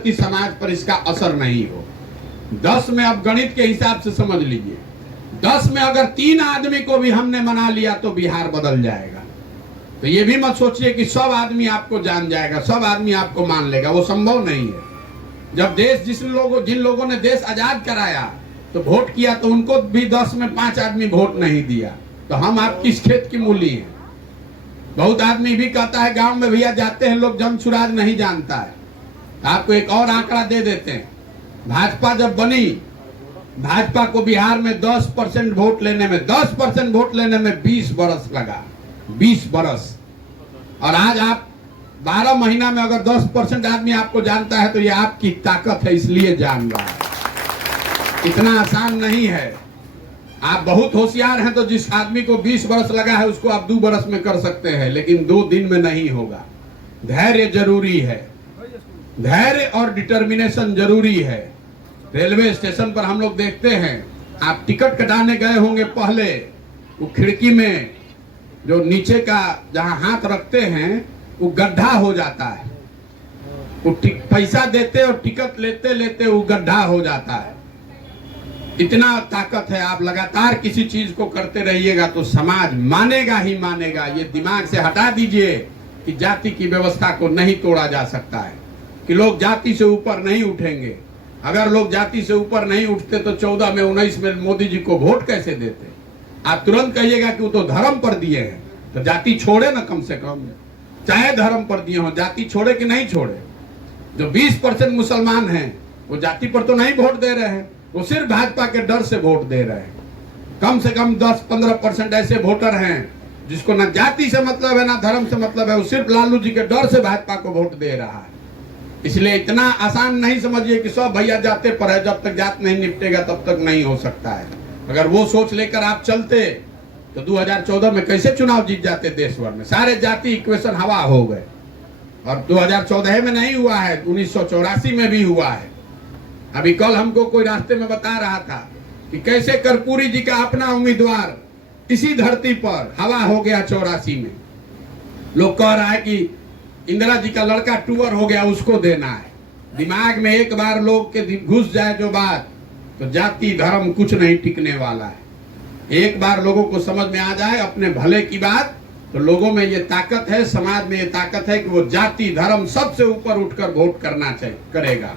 कि समाज पर इसका असर नहीं हो। 10 में अब गणित के हिसाब से समझ लीजिए, 10 में अगर 3 आदमी को भी हमने मना लिया तो बिहार बदल जाएगा। तो ये भी मत सोचिए कि सब आदमी आपको जान जाएगा, सब आदमी आपको मान लेगा, वो संभव नहीं है। जब देश जिन लोगों ने देश आजाद कराया तो वोट किया, तो उनको भी 10 में 5 आदमी वोट नहीं दिया। तो हम आप किस खेत की मूली हैं? बहुत आदमी भी कहता है गांव में भैया जाते हैं लोग, जमसुराज नहीं जानता है। आपको एक और आंकड़ा दे देते हैं। भाजपा जब बनी, भाजपा को बिहार में 10% वोट लेने में 10% वोट लेने में 20 बरस लगा, 20 बरस। और आज आप 12 महीना में अगर 10% आदमी आपको जानता है तो ये आपकी ताकत है, इसलिए जान रहा है। इतना आसान नहीं है। आप बहुत होशियार हैं तो जिस आदमी को 20 बरस लगा है उसको आप 2 बरस में कर सकते हैं, लेकिन 2 दिन में नहीं होगा। धैर्य जरूरी है, धैर्य और डिटर्मिनेशन जरूरी है। रेलवे स्टेशन पर हम लोग देखते हैं, आप टिकट कटाने गए होंगे पहले, वो खिड़की में जो नीचे का जहां हाथ रखते हैं वो गड्ढा हो जाता है। वो पैसा देते और टिकट लेते लेते वो गड्ढा हो जाता है। इतना ताकत है। आप लगातार किसी चीज को करते रहिएगा तो समाज मानेगा ही मानेगा। ये दिमाग से हटा दीजिए कि जाति की व्यवस्था को नहीं तोड़ा जा सकता है, कि लोग जाति से ऊपर नहीं उठेंगे। अगर लोग जाति से ऊपर नहीं उठते तो 14 में 19 में मोदी जी को वोट कैसे देते? आप तुरंत कहिएगा कि वो तो धर्म पर दिए हैं, तो जाति छोड़े ना, कम से कम चाहे धर्म पर दिए हो, जाति छोड़े कि नहीं छोड़े। जो 20% मुसलमान हैं वो जाति पर तो नहीं वोट दे रहे हैं, वो सिर्फ भाजपा के डर से वोट दे रहे हैं। कम से कम 10-15% ऐसे वोटर हैं जिसको ना जाति से मतलब है ना धर्म से मतलब है, वो सिर्फ लालू जी के डर से भाजपा को वोट दे रहा है। इसलिए इतना आसान नहीं समझिए कि सब भैया जाते पर है, जब तक जात नहीं निपटेगा तब तक नहीं हो सकता है। अगर वो सोच लेकर आप चलते तो 2014 में कैसे चुनाव जीत जाते देश भर में? सारे जाति इक्वेशन हवा हो गए। और 2014 में नहीं हुआ है, 1984 में भी हुआ है। अभी कल हमको कोई रास्ते में बता रहा था कि कैसे कर्पूरी जी का अपना उम्मीदवार इसी धरती पर हवा हो गया 84 में। लोग कह रहा है कि इंदिरा जी का लड़का टूअर हो गया, उसको देना है। दिमाग में एक बार लोग के घुस जाए जो बात, तो जाति धर्म कुछ नहीं टिकने वाला है। एक बार लोगों को समझ में आ जाए अपने भले की बात, तो लोगों में ये ताकत है, समाज में ये ताकत है कि वो जाति धर्म सबसे ऊपर उठकर वोट करना चाहिए, करेगा।